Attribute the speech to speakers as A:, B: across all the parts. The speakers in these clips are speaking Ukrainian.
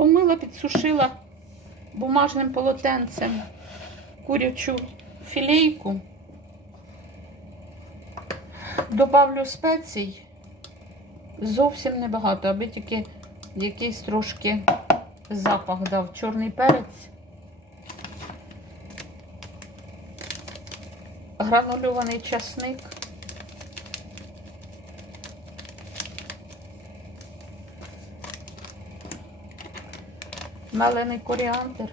A: Помила, підсушила бумажним полотенцем курячу філейку. Добавлю спецій. Зовсім небагато, аби тільки якийсь трошки запах дав. Чорний перець. Гранульований часник. Мелений коріандр.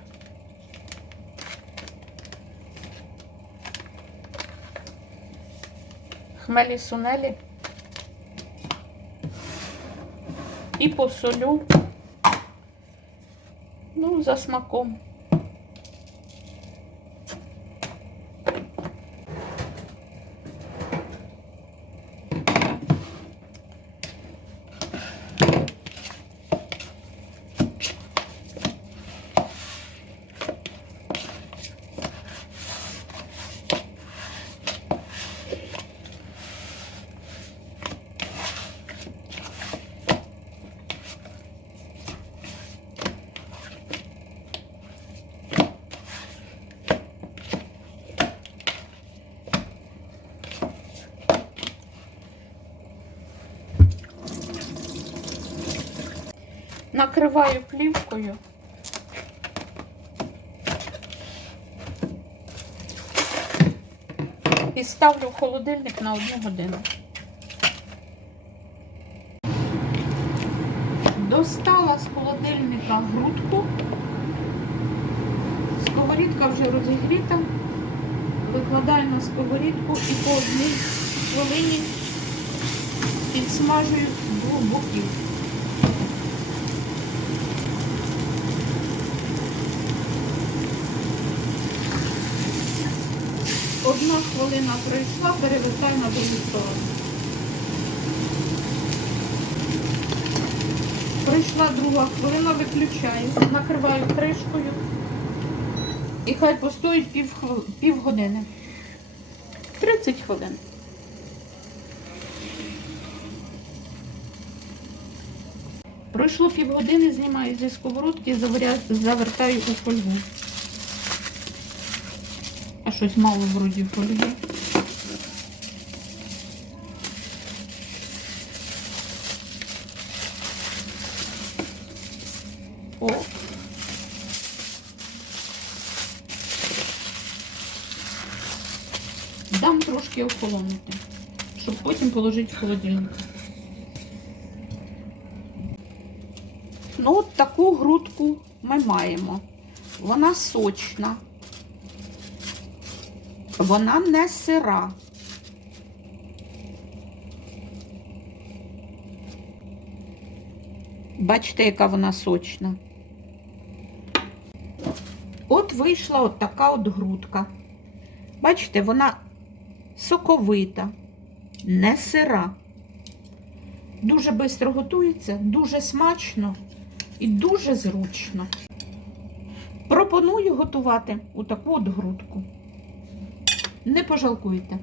A: Хмелі сунелі. І посолю. Ну, за смаком. Накриваю плівкою. І ставлю в холодильник на одну годину. Достала з холодильника грудку. Сковорідка вже розігріта. Викладаю на сковорідку і по одній хвилині підсмажую двох боків. Одна хвилина пройшла, перевертаю на другу сторону. Пройшла друга хвилина, виключаю, накриваю кришкою і хай постоїть пів, пів години. 30 хвилин. Пройшло півгодини, знімаю зі сковородки, заваря- завертаю у фольгу. А щось мало вроді фольги. О. Дам трошки охолонути, щоб потім положити в холодильник. Ну, от таку грудку ми маємо. Вона сочна. Вона не сира. Бачите, яка вона сочна. От вийшла от така от грудка. Бачите, вона соковита, не сира. Дуже швидко готується, дуже смачно і дуже зручно. Пропоную готувати отаку от грудку. Не пожалкуйте.